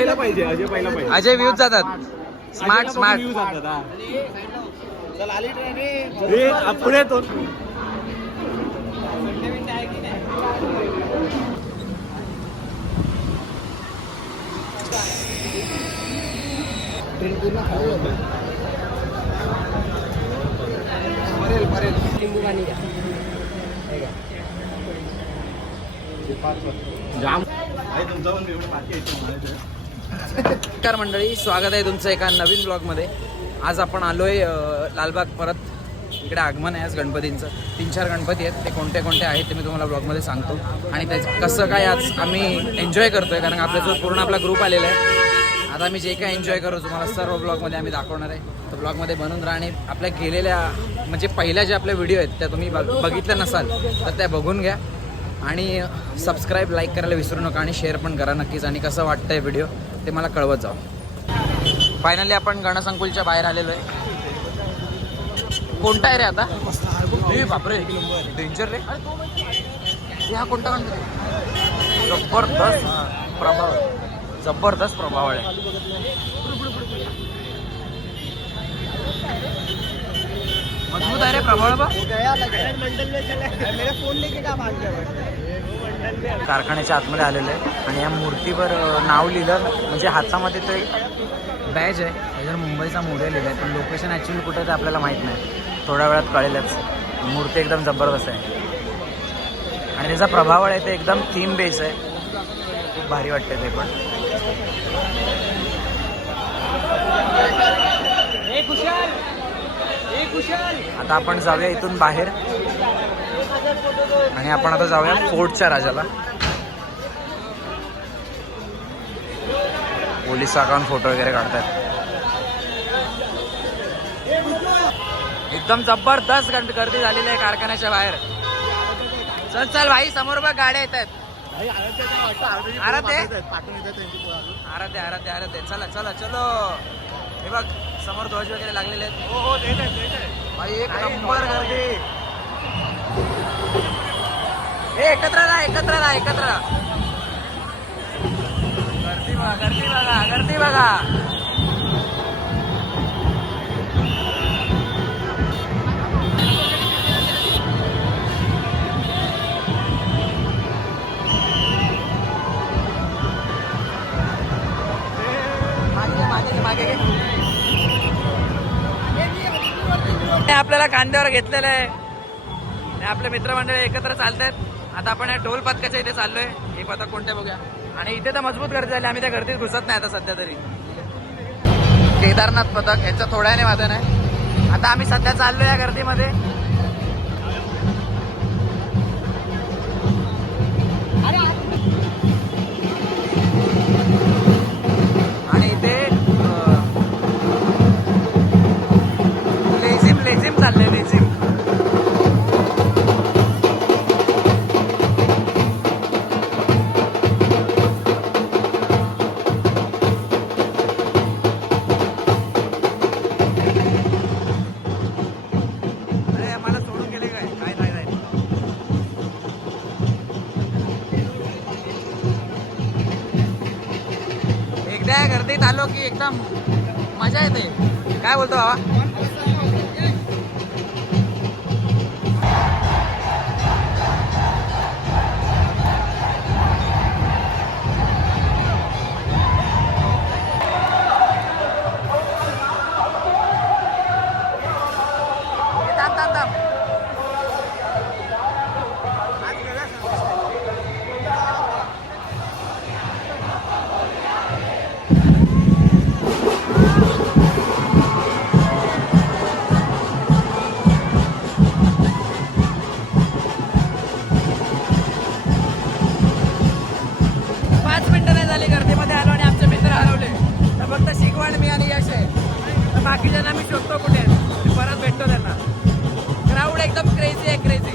पहिला पाहिजे, अजय पहिला पाहिजे. अजय व्ह्यूज जातात. Smart smart. पुढे तो नमस्कार मंडळी, स्वागत आहे तुमचं एका नवीन ब्लॉगमध्ये. आज आपण आलोय लालबाग. परत इकडे आगमन आहे आज गणपतींचं. 3-4 गणपती आहेत. ते कोणते कोणते आहेत ते मी तुम्हाला ब्लॉगमध्ये सांगतो. आणि त्याचं कसं काय आज आम्ही एन्जॉय करतोय, कारण आपल्यासोबत पूर्ण आपला ग्रुप आलेला आहे. आता आम्ही जे काय एन्जॉय करू तुम्हाला सर्व ब्लॉगमध्ये आम्ही दाखवणार आहे. तर ब्लॉगमध्ये बनून राहणे. आपल्या गेलेल्या म्हणजे पहिल्या जे आपल्या व्हिडिओ आहेत त्या तुम्ही बघितल्या नसाल तर त्या बघून घ्या. आणि सबस्क्राईब, लाईक करायला विसरू नका आणि शेअर पण करा नक्कीच. आणि कसं वाटतंय व्हिडिओ ते मला कळवत जाऊ. फायनली आपण गणसंकुलच्या बाहेर आलेलो आहे. कोणता आहे रे आता? बापरे, डेंजर रे. हा कोणता गणपती? जबरदस्त प्रभाव आहे. मजबूत आहे रे प्रभाव बा. कारखान्याच्या आतमध्ये आलेलं आहे आणि या मूर्तीवर नाव लिहिलं, म्हणजे हातामध्ये तो एक बॅज आहे त्याच्यावर मुंबईचा मोठे लिहिलं आहे. पण लोकेशन ॲक्च्युली कुठे ते आपल्याला माहीत नाही. थोड्या वेळात कळेलच. मूर्ती एकदम जबरदस्त आहे आणि त्याचा प्रभाव आहे ते एकदम थीम बेस आहे. खूप भारी वाटते ते पण. आता आपण जाऊया इथून बाहेर आणि आपण आता जाऊया फोर्टच्या राजाला. पोलीस साकावून फोटो वगैरे काढतात. एकदम जबरदस्त गर्दी झालेली आहे कारखान्याच्या बाहेर. चल चल भाई, समोर बघ गाड्या येत आहेत. आरते चला चला चलो. हे बघ समोर ध्वज वगैरे लागलेले आहेत. हो भाई, एक नंबर गर्दी. एकत्र राहा. गर्दी बघा. मागे आपल्याला कांद्यावर घेतलेलं आहे. आपले मित्रमंडळी एकत्र चालतात. आता आपण ढोल पथकाच्या इथे चाललोय. हे पथक कोणते बघूया. आणि इथे तर मजबूत गर्दी झाली. आम्ही त्या गर्दीत घुसत नाही आता सध्या तरी. केदारनाथ पथक यांचं थोड्याने वादन आहे. आता आम्ही सध्या चाललोय या गर्दीमध्ये. आणि इथे लेझिम चाललंय. लेझिम गर्दीत आलो की एकदम मजा येते. काय बोलतो बाबा? बाकीच्यांना मी शोधतो कुठे, परत भेटतो त्यांना. क्राऊड एकदम क्रेझी आहे, क्रेझी.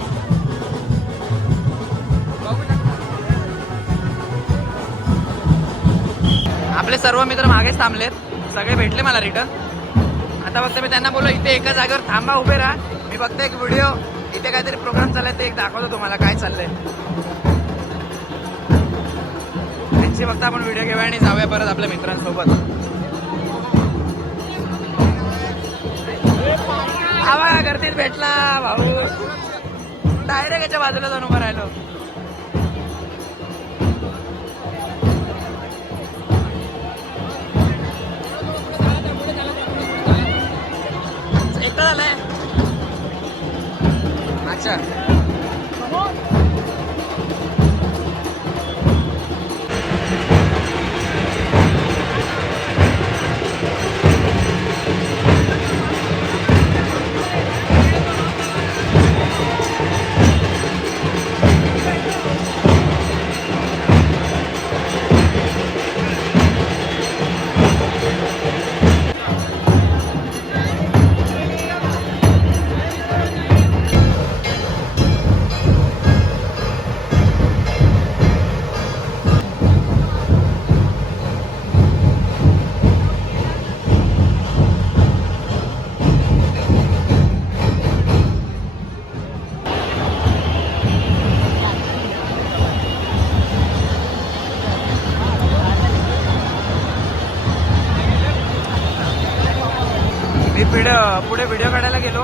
आपले सर्व मित्र मागेच थांबलेत. सगळे भेटले मला रिटर्न. आता फक्त मी त्यांना बोललो इथे एका जागेवर थांबा, उभे राहा. मी फक्त एक व्हिडिओ इथे काहीतरी प्रोग्राम चाललाय ते एक दाखवतो तुम्हाला काय चाललंय. यांची फक्त आपण व्हिडिओ घेऊया आणि जाऊया परत आपल्या मित्रांसोबत. आवा गर्दीत भेटला भाऊ, डायरेक्ट याच्या बाजूला जाऊन उभं राहिलो. एकटा झालाय. अच्छा मी पुढे व्हिडिओ काढायला गेलो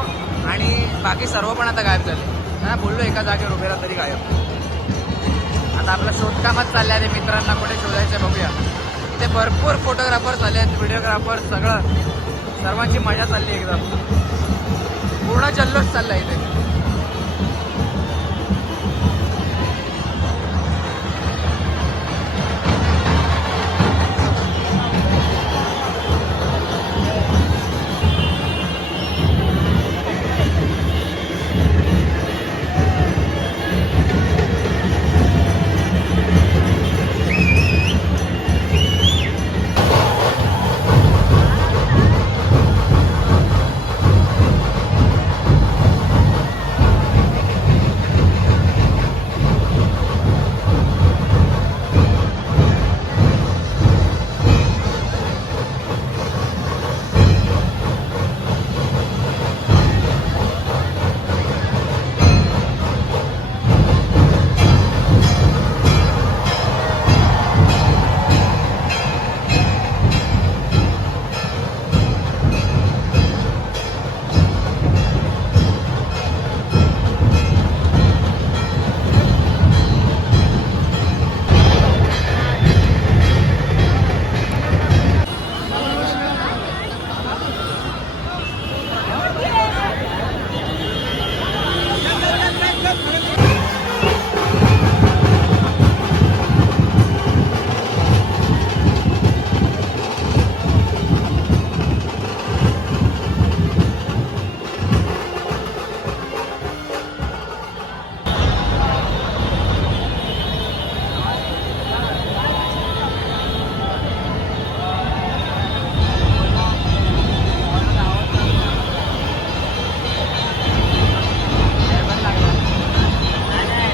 आणि बाकी सर्व पण आता गायब झाले. ना बोललो एका जागेवर उभे राहा तरी गायब. आता आपला शोधकामच चाललंय. ते मित्रांना कुठे शोधायचं बघूया. इथे भरपूर फोटोग्राफर्स आले आहेत, व्हिडिओग्राफर, सगळं सर्वांची मजा चालली एकदम. पूर्ण जल्लोष चाललाय इथे.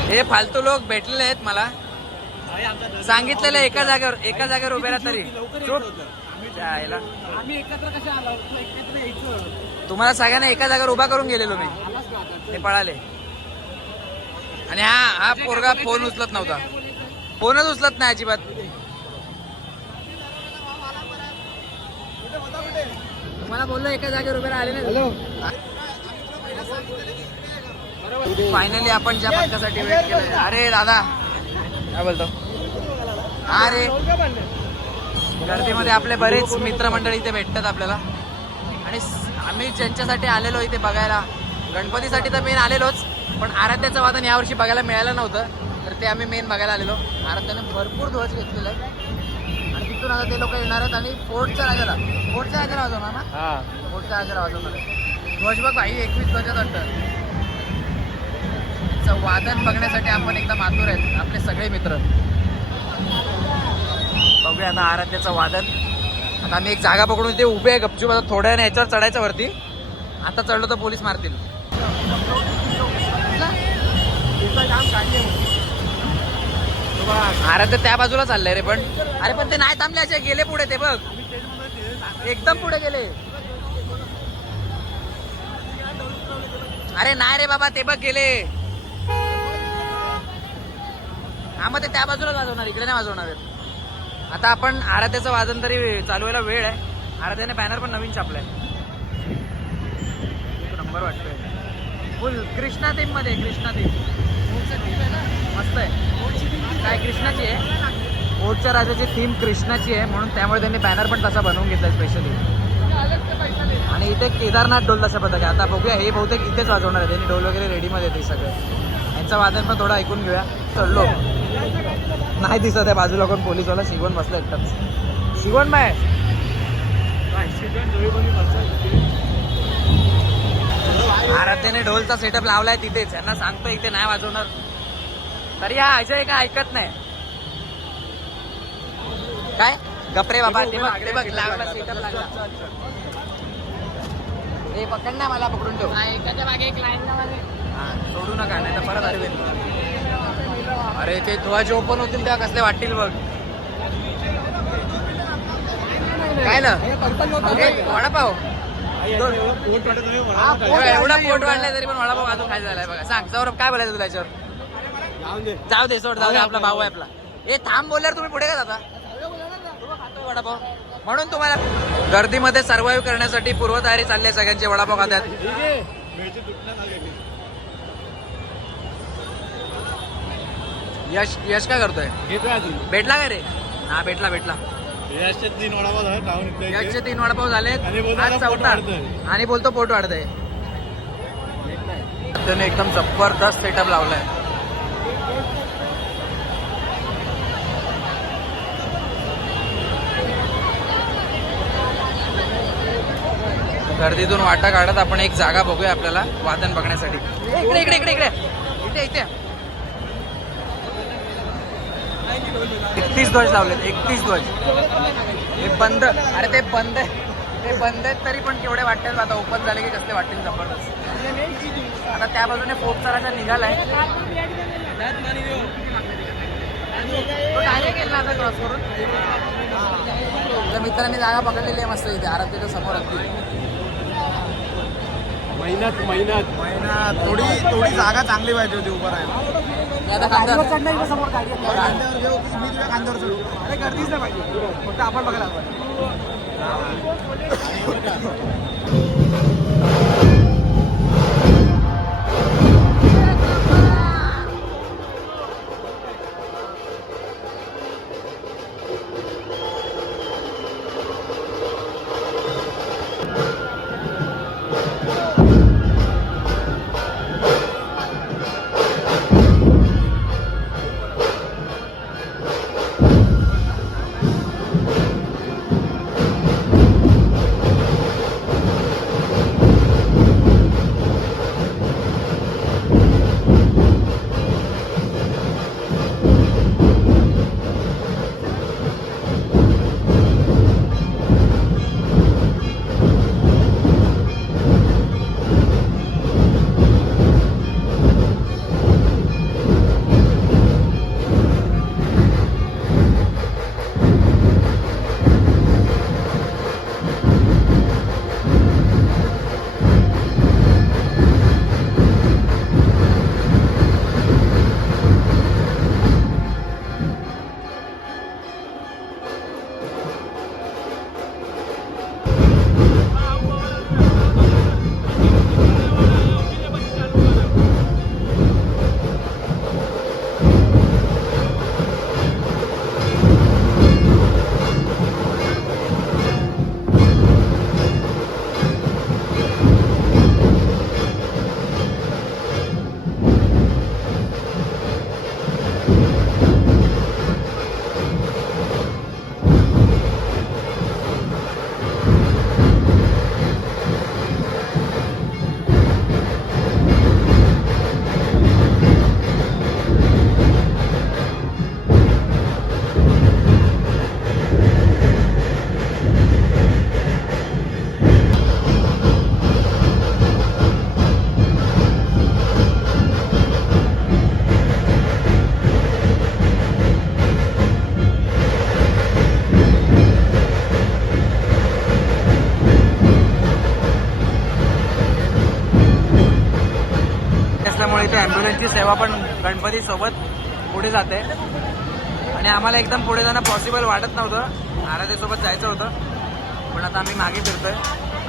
हे फालतू लोक भेटलेले आहेत मला. सांगितलेलं एका जागेवर उभे राहा तरी. आम्ही एकत्र कशा आलो, एकत्र यायचो. तुम्हाला सगळ्यांना एका जागेवर उभा करून गेलेलो मी. ते पळाले. आणि हा पोरगा फोन उचलत नव्हता. फोनच उचलत नाही अजिबात. तुम्हाला बोललो एका जागेवर उभे राहिले नाही. फायनली आपण ज्या पथकासाठी वेट केलं. अरे दादा काय बोलतो. अरे गर्दीमध्ये आपले बरेच मित्रमंडळी इथे भेटतात आपल्याला. आणि आम्ही ज्यांच्यासाठी आलेलो इथे बघायला, गणपतीसाठी तर मेन आलेलोच, पण आराध्याचं वादन यावर्षी बघायला मिळालं नव्हतं, तर ते आम्ही मेन बघायला आलेलो. आराध्याने भरपूर ध्वज घेतलेला आहे आणि तिथून आता ते लोक येणार आहेत आणि फोर्टच्या राजाला वाजवणार ना. फोर्टच्या राजाला वाजवणार ध्वज बघ भाई. 21 ध्वजात वाटतं. वादन बघण्यासाठी आपण एकदम आतुर आहेत आपले सगळे मित्र. बघूया आता आराध्याचं वादन. आता आम्ही एक जागा पकडून ते उभे आहे गपचूप. आता थोड्या वेळाने याच्यावर चढायचं वरती. आता चढलो तर पोलीस मारतील. आराध्य त्या बाजूला चाललंय रे. पण अरे पण ते नाही थांबले. असे गेले पुढे. ते बघ एकदम पुढे गेले. अरे नाही रे बाबा, ते बघ गेले. हा मग ते त्या बाजूला वाजवणार, इकडे नाही वाजवणार. आता आपण आराध्याचं वादन तरी चालू व्हायला वेळ आहे. आराध्याने बॅनर पण नवीन छापलाय, नंबर वाटतोय. फुल कृष्णा थीम मध्ये, कृष्णा थीम मस्त आहे. काय कृष्णाची आहे, ओटच्या राजाची थीम कृष्णाची आहे म्हणून त्यामुळे त्यांनी बॅनर पण तसा बनवून घेतलाय स्पेशली. आणि इथे केदारनाथ ढोल तशा पद्धती. आता बघूया, हे बहुतेक इथेच वाजवणार आहे, त्यांनी ढोल वगैरे रेडीमध्ये येते सगळे. यांचं वादन पण थोडं ऐकून घेऊया. चढलो नाही दिसत आहे बाजूला कोण पोलीसवाला. शिवण बसला एकटाच. शिवण बाय आराध्याने ढोलचा सेटअप लावलाय तिथेच. यांना सांगतो इथे नाही वाजवणार तरी हा अजय काय ऐकत नाही. काय गपरे बाबा, ते बघ ते बघ लागला सेटअप लागला. हे पकड ना, मला पकडून ठेव. एकाच्या मागे एक लाईन हा, सोडू नका नाही तर परत अडवेल. अरे ते धुवाचे ओपन होतील तेव्हा कसले वाटतील बघ. काय ना वडापाव एवढा पोट वाढलाय तरी पण वडापाव अजून खायचा झालाय बघा. सांग सौरभ काय बोलायचं तुला याच्यावर? जाऊ दे सोड, जाऊ दे, आपला भाऊ आहे आपला. हे थांब बोलल्यावर तुम्ही पुढे का जाता? वडापाव म्हणून तुम्हाला गर्दीमध्ये सर्व्हाइव्ह करण्यासाठी पूर्वतयारी चालली आहे सगळ्यांची. वडापाव खात्यात. यश यश काय करतोय? भेटला का रे? हा भेटला भेटला. यशचे 3 वडापाव झाले खाऊन इथे. यशचे 3 वडापाव झालेत. आज चौथा आणि बोलतो पोट वाढतंय. त्याने एकदम जबरदस्त सेटअप लावलाय. गर्दीतून वाटा काढत आपण एक जागा बघूया आपल्याला वादन बघण्यासाठी. इकडे इकडे इकडे इकडे इथे इथे 31 ध्वज लावलेत. 31 ध्वज. हे बंद. अरे ते बंद आहे, ते बंद आहेत तरी पण केवढे वाटतील. आता ओपन झाले की कसले वाटतील जबरदस्त. आता त्या बाजूने फोकचा राजा निघालाय. तो डायरेक्ट गेला आता क्रॉस करून. मित्रांनी जागा पकडलेली आहे मस्त इथे आराध्याच्या समोर. अगदी महिन्यात थोडी जागा चांगली पाहिजे होती उभं राहायला. आता खांद्यावर समोर गाडी आहे. खांद्यावर घेऊ की मी तुझ्या खांद्यावर चढू? अरे गर्दीच नाही पाहिजे, फक्त आपण बघायला असल्यामुळे इथे ॲम्ब्युलन्सची सेवा पण गणपती सोबत पुढे जाते. आणि आम्हाला एकदम पुढे जाणं पॉसिबल वाटत नव्हतं, आराध्यासोबत जायचं होतं, पण आता आम्ही मागे फिरतोय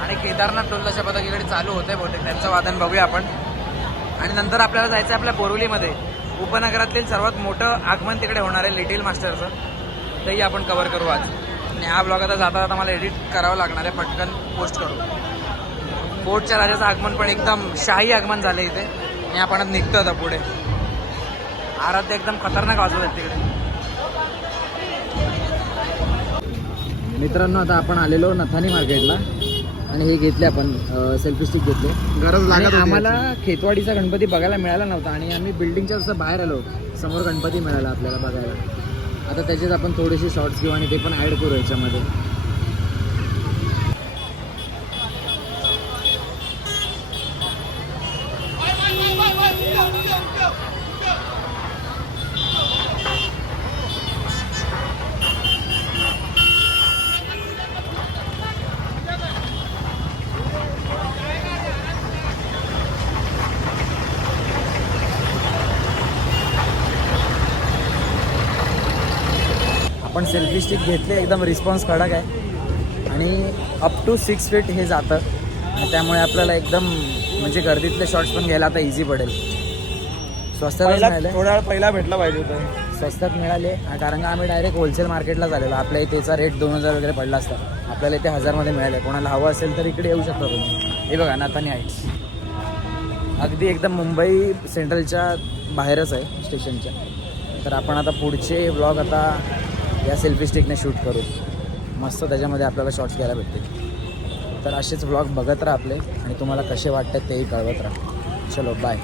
आणि केदारनाथ टोलच्या पथकीकडे चालू होतंय बहुतेक, त्यांचं वादन बघूया आपण. आणि नंतर आपल्याला जायचं आहे आपल्या बोरिवलीमध्ये, उपनगरातील सर्वात मोठं आगमन तिकडे होणार आहे लिटिल मास्टरचं, तेही आपण कव्हर करू आज. आणि हा ब्लॉग आता जाता जाता मला एडिट करावं लागणार आहे, पटकन पोस्ट करू. फोर्टच्या राजाचं आगमन पण एकदम शाही आगमन झालं इथे आणि आपण आता निघतो आता पुढे. आराध्य एकदम खतरनाक वाजवत आहेत तिकडे. मित्रांनो आता आपण आलेलो नथानी मार्केटला आणि हे घेतले आपण सेल्फी स्टिक घेतले. गरज लागत होती. आम्हाला खेतवाडीचा गणपती बघायला मिळाला नव्हता आणि आम्ही बिल्डिंगच्या जसं बाहेर आलो, समोर गणपती मिळाला आपल्याला बघायला. आता त्याच्यात आपण थोडेसे शॉर्ट्स घेऊ आणि ते पण ॲड करू याच्यामध्ये. आपण सेल्फी स्टिक घेतले, एकदम रिस्पॉन्स कडक आहे आणि अप टू 6 फीट हे जातं आणि त्यामुळे आपल्याला एकदम म्हणजे गर्दीतले शॉट्स पण घ्यायला आता इझी पडेल. स्वस्तातच मिळाले, थोड्या वेळ पहिला भेटला पाहिजे होतं. स्वस्तात मिळाले कारण का आम्ही डायरेक्ट होलसेल मार्केटला झालेलो. आपल्या इथेचा रेट 2000 वगैरे पडला असता, आपल्याला इथे 1000मध्ये मिळाले. कोणाला हवं असेल तर इकडे येऊ शकता तुम्ही. हे बघा नाथानी हाईट्स, अगदी एकदम मुंबई सेंट्रलच्या बाहेरच आहे स्टेशनच्या. तर आपण आता पुढचे व्लॉग आता या सेल्फी स्टिकने शूट करू, मस्त त्याच्यामध्ये आपल्याला शॉट्स घ्यायला भेटतील. तर असेच व्लॉग बघत राहा आपले आणि तुम्हाला कसे वाटतात तेही कळवत राहा. चलो बाय.